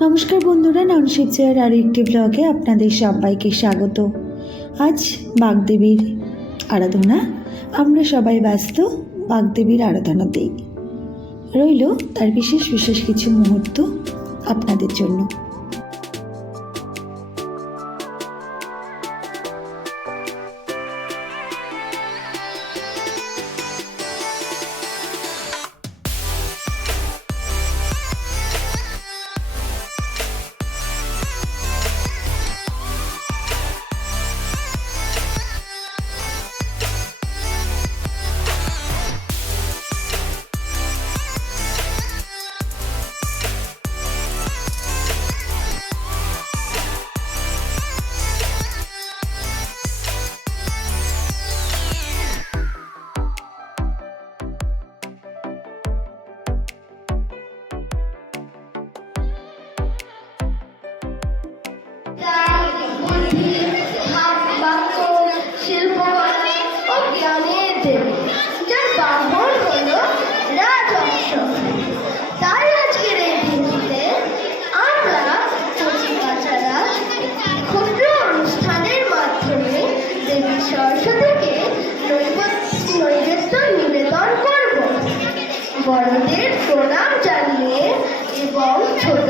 নমস্কার বন্ধুরা নানসিক চেয়ার আর একটি ব্লগে আপনাদের সবাইকে স্বাগত। আজ বাগদেবীর আরাধনা। আমরা সবাই ব্যস্ত বাগদেবীর আরাধনাতেই। রইল তার বিশেষ বিশেষ কিছু মুহূর্ত আপনাদের জন্য। বড়দের প্রণাম জানিয়ে এবং ছোট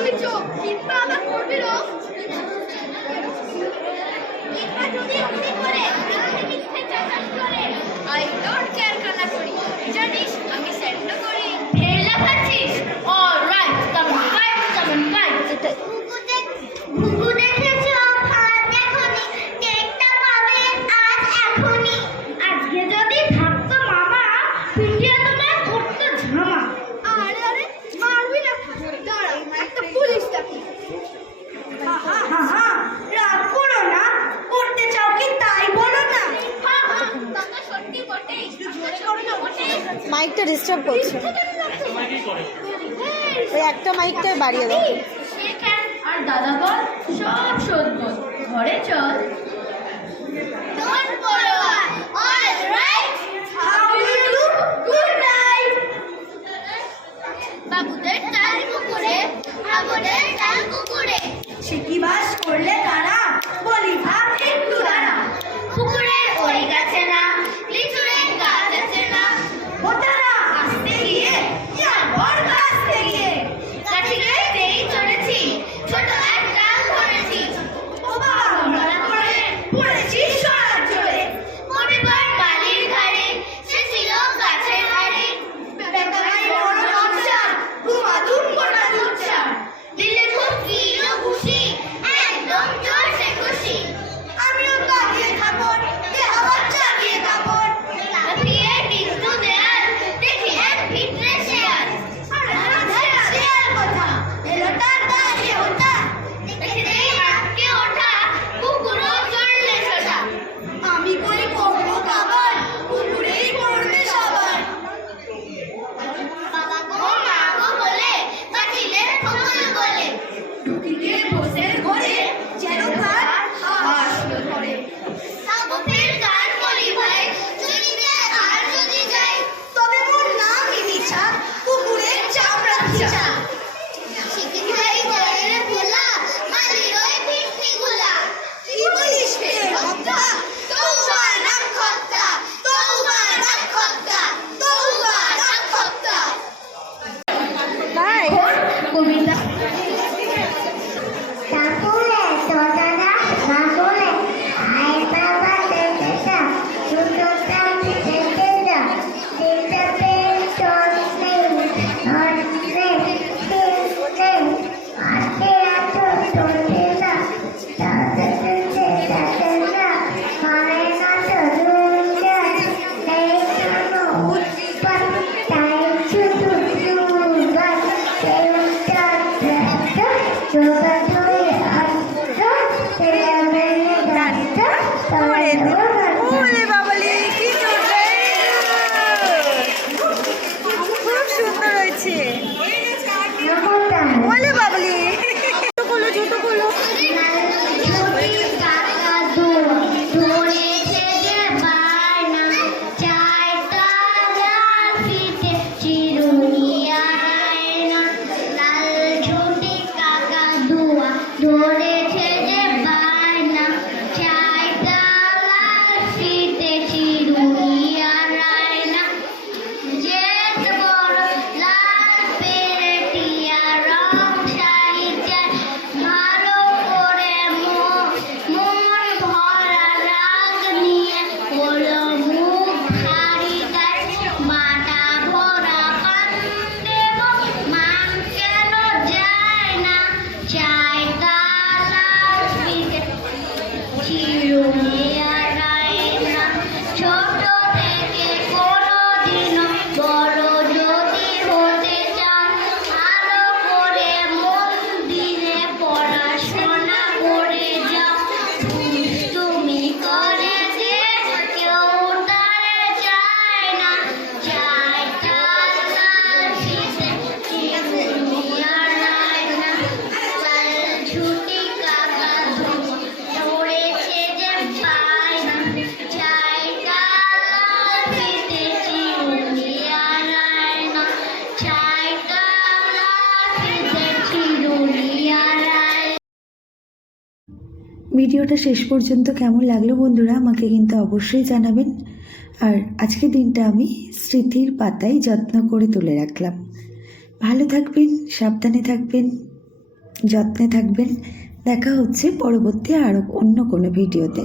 আমি চোখ কিংবা আমার করবে করে তাহলে আই ডোন্ট কেয়ার কান্না করি জানিস, আমি স্যান্ডও করি ডিস্টার্ব করছে। ওই একটা মাইকটাই বাড়িয়ে দাও। সে কি বাস করলে বলেন છે. ভিডিওটা শেষ পর্যন্ত কেমন লাগল বন্ধুরা আমাকে কিন্তু অবশ্যই জানাবেন। আর আজকে দিনটা আমি স্মৃতির পাতায় যত্ন করে তুলে রাখলাম। ভালো থাকবেন, সাবধানে থাকবেন, যত্নে থাকবেন। দেখা হচ্ছে পরবর্তী আরও অন্য কোনো ভিডিওতে।